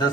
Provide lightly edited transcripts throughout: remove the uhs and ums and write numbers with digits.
10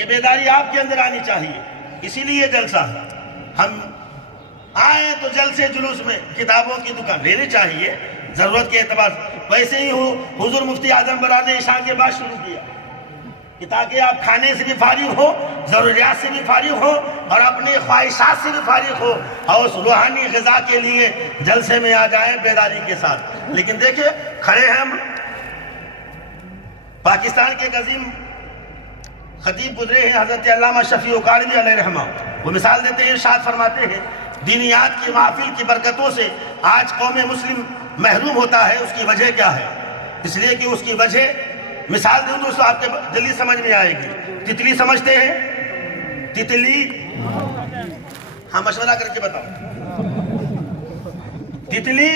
یہ بیداری آپ کے اندر آنی چاہیے. اسی لیے جلسہ ہم آئیں تو جلسے جلوس میں کتابوں کی دکان لینی چاہیے ضرورت کے اعتبار سے. ویسے ہی حضور مفتی اعظم برادر نے عشاء کے بعد شروع کیا کہ تاکہ آپ کھانے سے بھی فارغ ہو, ضروریات سے بھی فارغ ہو, اور اپنی خواہشات سے بھی فارغ ہو, اور اس روحانی غذا کے لیے جلسے میں آ جائیں بیداری کے ساتھ. لیکن دیکھیں کھڑے ہیں ہم, پاکستان کے ایک عظیم خطیب گزرے ہیں حضرت علامہ شفیع اکاڑوی علیہ رحمہ. وہ مثال دیتے ہیں, ارشاد فرماتے ہیں دینیات کی محفل کی برکتوں سے آج قوم مسلم محروم ہوتا ہے. اس کی وجہ کیا ہے؟ اس لیے کہ اس کی وجہ مثال دوں تو آپ کے جلدی سمجھ میں آئے گی. تتلی سمجھتے ہیں؟ تتلی, ہاں مشورہ کر کے بتاؤ. تتلی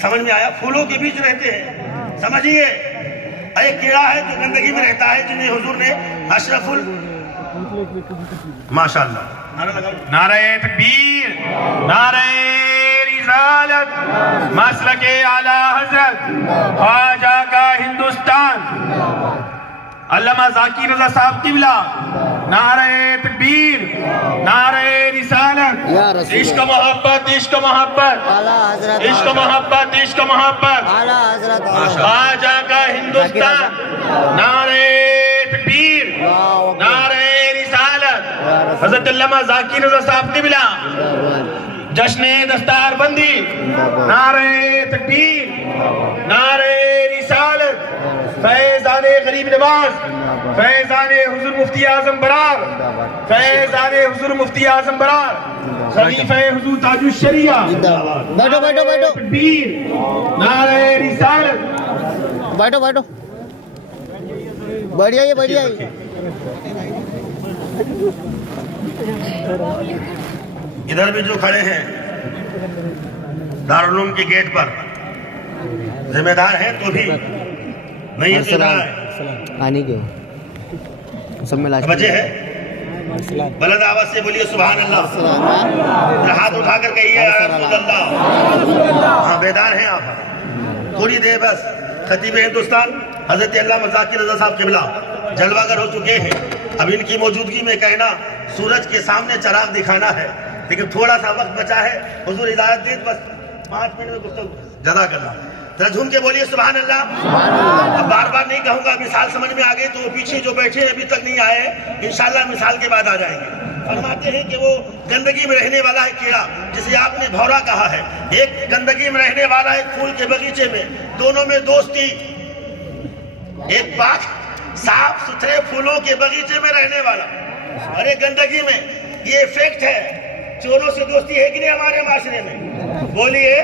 سمجھ میں آیا؟ پھولوں کے بیچ رہتے ہیں, سمجھیے. ایک کیڑا ہے جو گندگی میں رہتا ہے, جنہیں حضور نے اشرف ماشاءاللہ نعرہ تکبیر, نعرہ رسالت, مسلک اعلی حضرت خواجہ کا ہندوستان علامہ ذاکر رضا صاحب قبلہ, نعرہ تکبیر, نعرہ رسالت, عشق محبت, عشق محبت, عشق محبت, عشق محبت, خواجہ کا ہندوستان, نعرہ تکبیر, نعرہ رسالت, حضرت علامہ ذاکر رضا صاحب قبلہ, جشن دستار بندی, نعرہ تکبیر, نعرہ رسالت, فیضان غریب نواز, فیضان حضور مفتی اعظم برار, فیضان حضور مفتی اعظم برار, خلیفہ حضور تاج الشریعہ, بیٹھو بیٹھو بیٹھو تکبیر, نعرہ رسالت. بیٹھو بیٹھو, بڑھیا یہ بڑھیا ہے. ادھر بھی جو کھڑے ہیں دارالعلوم کے گیٹ پر ذمہ دار ہیں تو بھی نہیں سنا ہے آنے کے سب میں وجہ ہے. بلند آواز سے بولیے سبحان اللہ, ہاتھ اٹھا کر کہیے یا رسول اللہ. ہاں بیدار ہیں آپ. تھوڑی دیر بس خطیب ہندوستان حضرت علامہ ذاکر رضا صاحب قبلہ جلوہ گر ہو چکے ہیں. اب ان کی موجودگی میں کہنا سورج کے سامنے چراغ دکھانا ہے, لیکن تھوڑا سا وقت بچا ہے. حضور اجازت دیں بس 5 منٹ میں گفتگو جزاک اللہ. ذرا جھوم کے بولیے سبحان اللہ. اب بار بار نہیں کہوں گا, مثال سمجھ میں آ گئی تو وہ پیچھے جو بیٹھے ابھی تک نہیں آئے انشاءاللہ مثال کے بعد آ جائیں گے. فرماتے ہیں کہ وہ گندگی میں رہنے والا ہے کیڑا جسے آپ نے بھورا کہا ہے. ایک گندگی میں رہنے والا ایک پھول کے باغیچے میں, دونوں میں دوستی. ایک پاک صاف ستھرے پھولوں کے باغیچے میں رہنے والا اور ایک گندگی میں. یہ فیکٹ ہے. چوروں سے دوستی ہے کہ نہیں ہمارے معاشرے میں؟ بولیے.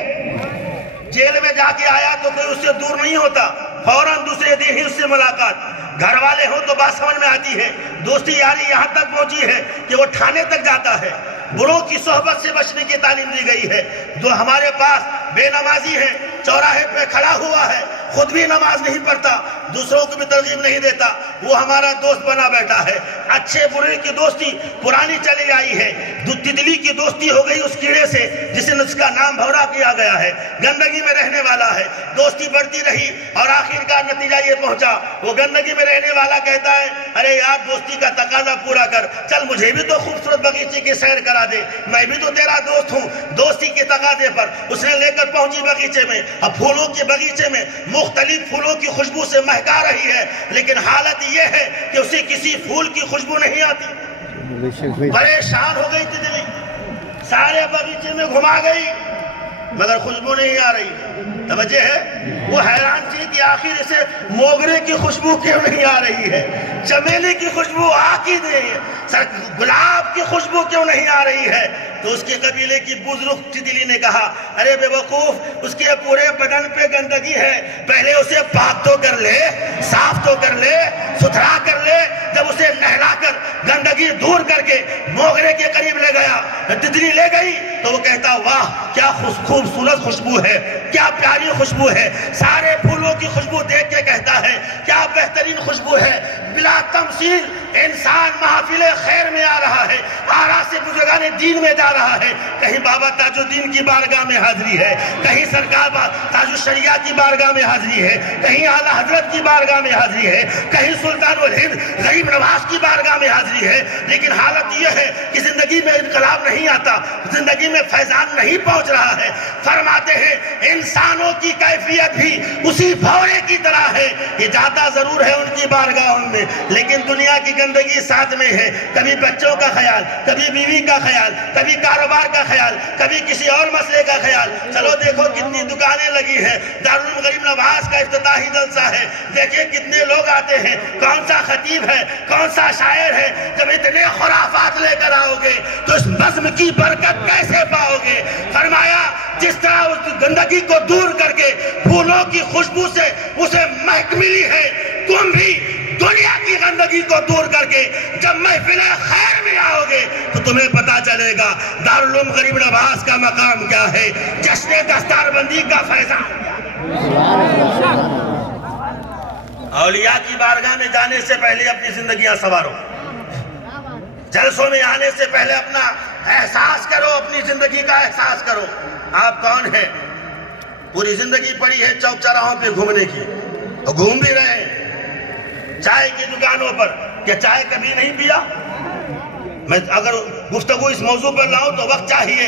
جیل میں جا کے آیا تو کوئی اس سے دور نہیں ہوتا, فوراً دوسرے دن ہی اس سے ملاقات. گھر والے ہوں تو بات سمجھ میں آتی ہے. دوستی یاری یہاں تک پہنچی ہے کہ وہ تھانے تک جاتا ہے. بروں کی صحبت سے بچنے کی تعلیم دی گئی ہے. جو ہمارے پاس بے نمازی ہے, چوراہے پہ کھڑا ہوا ہے, خود بھی نماز نہیں پڑھتا, دوسروں کو بھی ترغیب نہیں دیتا, وہ ہمارا دوست بنا بیٹھا ہے. اچھے برے کی دوستی پرانی چلی آئی ہے. تتلی کی دوستی ہو گئی اس کیڑے سے جس کا نام بھورا کیا گیا ہے. گندگی میں رہنے والا ہے, دوستی بڑھتی رہی اور آخرکار نتیجہ یہ پہنچا. وہ گندگی میں رہنے والا کہتا ہے ارے یار دوستی کا تقاضا پورا کر, چل مجھے بھی تو خوبصورت باغیچے کی سیر کرا دے, میں بھی تو تیرا دوست ہوں. دوستی کے تقاضے پر اس نے لے کر پہنچی باغیچے میں. اب پھولوں کے باغیچے میں مختلف پھولوں کی خوشبو سے مہکا رہی ہے, لیکن حالت یہ ہے کہ اسے کسی پھول کی خوشبو نہیں آتی. پریشان ہو گئی تتلی, سارے باغیچے میں گھما گئی مگر خوشبو نہیں آ رہی. توجہ ہے, وہ حیران تھی کہ آخر اسے موگرے کی خوشبو کیوں نہیں آ رہی ہے, چمیلی کی خوشبو آ کی نہیں ہے, گلاب کی خوشبو کیوں نہیں آ رہی ہے. تو اس کے قبیلے کی بزرگ تتلی نے کہا ارے بے وقوف, اس کے پورے بدن پہ گندگی ہے, پہلے اسے پاک تو کر لے, صاف تو کر لے, ستھرا کر لے. جب اسے نہلا کر گندگی دور کر کے موگرے کے قریب لے گیا, تتلی لے گئی تو وہ کہتا واہ کیا خوبصورت خوشبو ہے, کیا پیاری خوشبو ہے. سارے پھولوں کی خوشبو دیکھ کے کہتا ہے کیا بہترین خوشبو ہے. بلا تمثیل انسان محافل خیر میں آ رہا ہے، آرا سے بزرگان دین میں جا رہا ہے، کہیں بابا تاج الدین کی بارگاہ میں حاضری ہے، کہیں سرکار تاج الشریعہ کی بارگاہ میں حاضری ہے، کہیں اعلیٰ حضرت کی بارگاہ میں حاضری ہے، کہیں سلطان الہند غریب نواز کی بارگاہ میں حاضری ہے، لیکن حالت یہ ہے کہ زندگی میں انقلاب نہیں آتا، زندگی میں فیضان نہیں پہنچ رہا ہے۔ فرماتے ہیں انسانوں کی کیفیت بھی اسی بھورے کی طرح ہے، یہ جاتا ضرور ہے ان کی بارگاہوں میں، لیکن دنیا کی گندگی ساتھ میں ہے، کبھی بچوں کا خیال، کبھی بیوی کا خیال، کبھی کاروبار کا خیال، کبھی کسی اور مسئلے کا خیال۔ چلو دیکھو کتنی دکانیں لگی ہیں، دارالعلوم غریب نواز کا افتتاحی جلسہ ہے، دیکھیں کتنے لوگ آتے ہیں، کون سا خطیب ہے، کون سا شاعر ہے۔ جب اتنے خرافات لے کر آؤ گے تو اس بزم کی برکت کیسے پاؤ گے؟ فرمایا جس طرح اس گندگی کو دور کر کے پھولوں کی خوشبو سے اسے مہک ملی ہے، تم بھی دنیا کی گندگی کو دور کر کے جب محفل خیر میں آؤ گے تو تمہیں پتا چلے گا دارالعلوم غریب نواز کا مقام کیا ہے، جشن دستار بندی کا فیضان کیا ہے۔ اولیاء کی بارگاہ میں جانے سے پہلے اپنی زندگیاں سنوارو، جلسوں میں آنے سے پہلے اپنا احساس کرو، اپنی زندگی کا احساس کرو، آپ کون ہیں۔ پوری زندگی پڑی ہے چوک چوراہوں پہ گھومنے کی، اور گھوم بھی رہے ہیں چائے کی دکانوں پر، کیا چائے کبھی نہیں پیا؟ میں اگر گفتگو اس موضوع پر لاؤں تو وقت چاہیے۔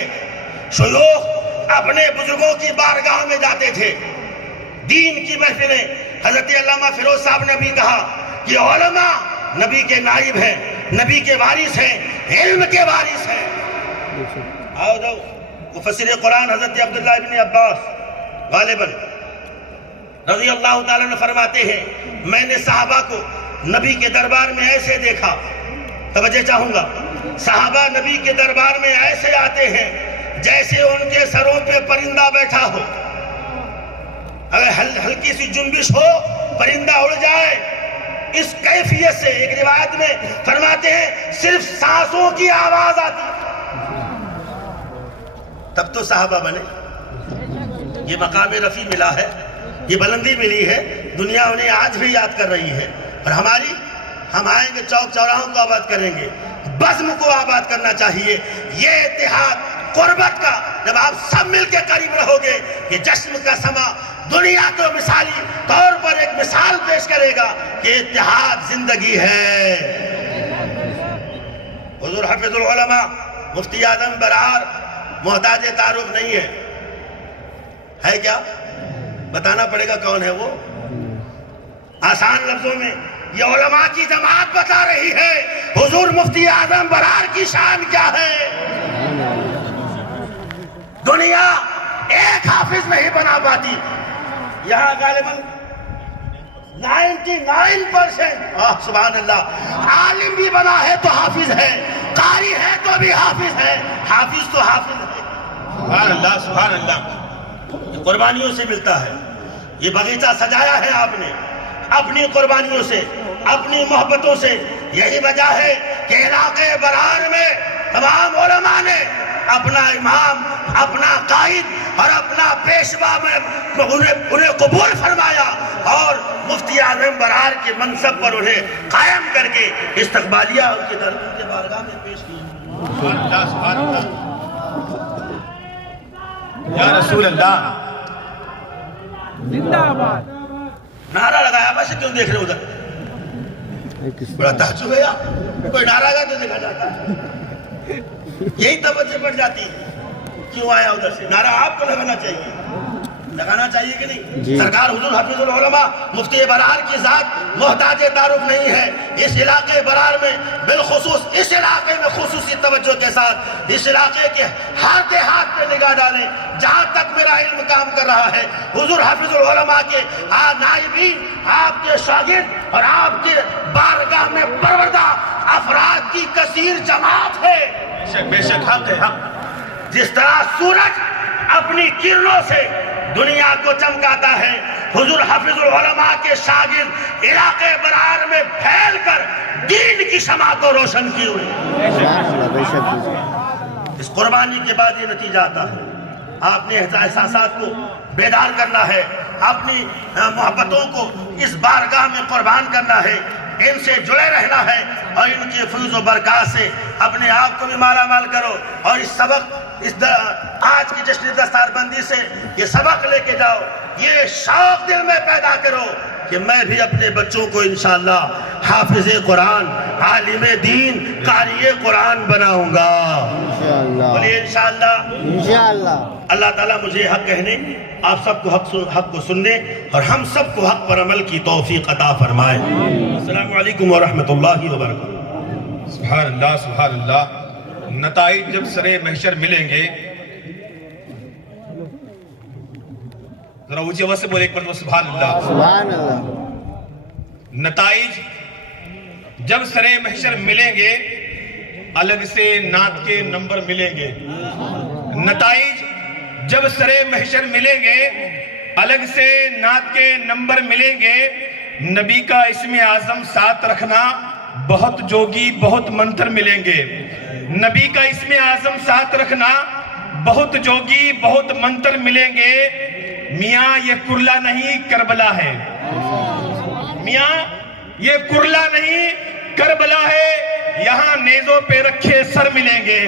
شیوخ اپنے بزرگوں کی بارگاہوں میں جاتے تھے، دین کی محفلیں۔ حضرت علامہ فیروز صاحب نے بھی کہا کہ علماء نبی کے نائب ہیں، نبی کے وارث ہیں، علم کے وارث ہیں۔ آؤ جاؤ، مفسر قرآن حضرت عبداللہ ابن عباس غالباً رضی اللہ تعالیٰ نے فرماتے ہیں میں نے صحابہ کو نبی کے دربار میں ایسے دیکھا، توجہ چاہوں گا، صحابہ نبی کے دربار میں ایسے آتے ہیں جیسے ان کے سروں پہ پرندہ بیٹھا ہو، اگر ہلکی سی جنبش ہو پرندہ اڑ جائے، اس کیفیت سے۔ ایک روایت میں فرماتے ہیں صرف سانسوں کی آواز آتی، تب تو صحابہ بنے۔ یہ مقام رفیع ملا ہے، یہ بلندی ملی ہے، دنیا انہیں آج بھی یاد کر رہی ہے، اور ہم آئیں گے چوک چوراہوں کو آباد کریں گے، بزم کو آباد کرنا چاہیے۔ یہ اتحاد قربت کا جب آپ سب مل کے قریب رہو گے، یہ جشن کا سما دنیا تو مثالی طور پر ایک مثال پیش کرے گا کہ اتحاد زندگی ہے۔ حضور حافظ العلماء مفتی اعظم برار محتاج تعارف نہیں ہے کیا؟ بتانا پڑے گا کون ہے وہ؟ آسان لفظوں میں یہ علماء کی جماعت بتا رہی ہے حضور مفتی اعظم برار کی شان کیا ہے۔ دنیا ایک حافظ نہیں بنا پاتی، یہاں غالباً 99% سبحان اللہ عالم بھی بنا ہے تو حافظ ہے، قاری ہے تو بھی حافظ ہے، حافظ تو حافظ ہے۔ سبحان اللہ سبحان اللہ۔ یہ قربانیوں سے ملتا ہے، یہ باغیچہ سجایا ہے آپ نے اپنی قربانیوں سے، اپنی محبتوں سے۔ یہی وجہ ہے کہ علاقے برار میں تمام علماء نے اپنا امام، اپنا قائد اور اپنا پیشوا میں انہیں قبول فرمایا، اور مفتی اعظم برار کے منصب پر انہیں قائم کر کے استقبالیہ ان کی درگاہ کے بارگاہ میں پیش کی۔ سبحان اللہ سبحان اللہ یا رسول اللہ، زندہ آباد۔ نعرہ لگایا، بس کیوں دیکھ رہے ادھر؟ بڑا تعجب ہے یار، کوئی نعرہ لگا تو دیکھا جاتا ہے، یہی توجہ بڑھ جاتی ہے، کیوں آیا ادھر سے؟ نعرہ آپ کو لگانا چاہیے کہ نہیں؟ سرکار حضور حافظ العلماء مفتی برار کی ذات محتاج تعارف نہیں ہے۔ اس علاقے برار میں بالخصوص اس علاقے میں خصوصی توجہ کے ساتھ اس علاقے کے ہر دیہات پہ نگاہ ڈالیں، جہاں تک میرا علم کام کر رہا ہے حضور حافظ العلماء کے نائبین، آپ کے شاگرد اور آپ کے بارگاہ میں پروردہ افراد کی کثیر جماعت ہے۔ بے شک حق ہے حق۔ جس طرح سورج اپنی کرنوں سے دنیا کو چمکاتا ہے، حضور حافظ العلماء کے شاگرد علاقے برار میں پھیل کر دین کی شمع کو روشن کی ہوئی۔ اس قربانی کے بعد یہ نتیجہ آتا ہے، آپ نے احساسات کو بیدار کرنا ہے، اپنی محبتوں کو اس بارگاہ میں قربان کرنا ہے۔ ان سے جڑے رہنا ہے اور ان کی فیض و برکات سے اپنے آپ کو بھی مالا مال کرو اور اس سبق آج کی جشن دستار بندی سے یہ سبق لے کے جاؤ، یہ شوق دل میں پیدا کرو کہ میں بھی اپنے بچوں کو انشاءاللہ حافظ قرآن، عالم دین، قاری قرآن بناؤں گا۔ انشاءاللہ بولیے انشاءاللہ۔ انشاءاللہ۔ اللہ تعالیٰ مجھے حق کہنے، آپ سب کو حق کو سننے اور ہم سب کو حق پر عمل کی توفیق عطا فرمائے۔ السلام علیکم ورحمۃ اللہ وبرکاتہ۔ سبحان اللہ سبحان اللہ۔ نتائج جب سرے محشر ملیں گے، ذرا اونچی آواز سے بولے ایک مرتبہ سبحان اللہ۔ سبحان اللہ۔ نتائج جب سرے محشر ملیں گے، الگ سے نعت کے نمبر ملیں گے۔ نتائج جب سرے محشر ملیں گے، الگ سے نعت کے نمبر ملیں گے۔ نبی کا اسم اعظم ساتھ رکھنا، بہت جوگی بہت منتر ملیں گے۔ نبی کا اسم اعظم ساتھ رکھنا، بہت جوگی بہت منتر ملیں گے۔ میاں یہ کرلا نہیں کربلا ہے، میاں یہ کرلا نہیں کربلا ہے، یہاں نیزوں پہ رکھے سر ملیں گے۔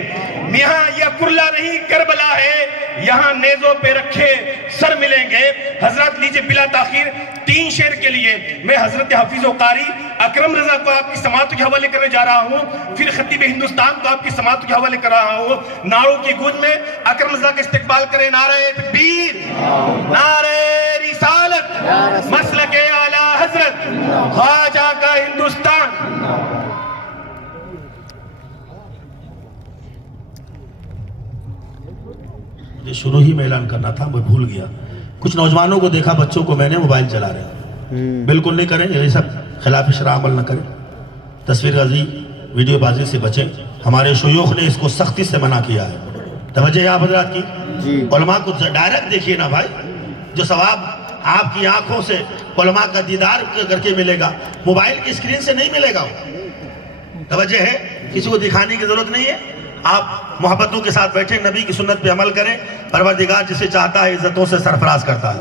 میاں یہ کرلا نہیں کربلا ہے، یہاں نیزوں پہ رکھے سر ملیں گے۔ حضرات لیجئے بلا تاخیر 3 شعر کے لیے میں حضرت حافظ و قاری اکرم رضا کو آپ کی سماعتوں کے حوالے کرنے جا رہا ہوں، پھر خطیب ہندوستان کو آپ کی سماعتوں کے حوالے کر رہا ہوں۔ نعروں کی گونج میں اکرم رضا کا استقبال کریں۔ نعرہ تکبیر، نعرہ رسالت، مسلک اعلی حضرت خواجہ کا ہندوستان۔ مجھے شروع ہی میں اعلان کرنا تھا، میں بھول گیا۔ کچھ نوجوانوں کو دیکھا، بچوں کو میں نے موبائل چلا رہے ہیں، بالکل نہیں کریں، یہ سب خلاف شرع عمل نہ کریں، تصویر بازی ویڈیو بازی سے بچیں۔ ہمارے شیوخ نے اس کو سختی سے منع کیا ہے۔ توجہ ہے آپ حضرات کی؟ علماء کو ڈائریکٹ دیکھیے نا بھائی، جو ثواب آپ کی آنکھوں سے علماء کا دیدار کر کے ملے گا، موبائل کی اسکرین سے نہیں ملے گا۔ توجہ ہے، کسی کو دکھانے کی ضرورت نہیں ہے۔ آپ محبتوں کے ساتھ بیٹھیں، نبی کی سنت پہ عمل کریں، پروردگار جسے چاہتا ہے عزتوں سے سرفراز کرتا ہے۔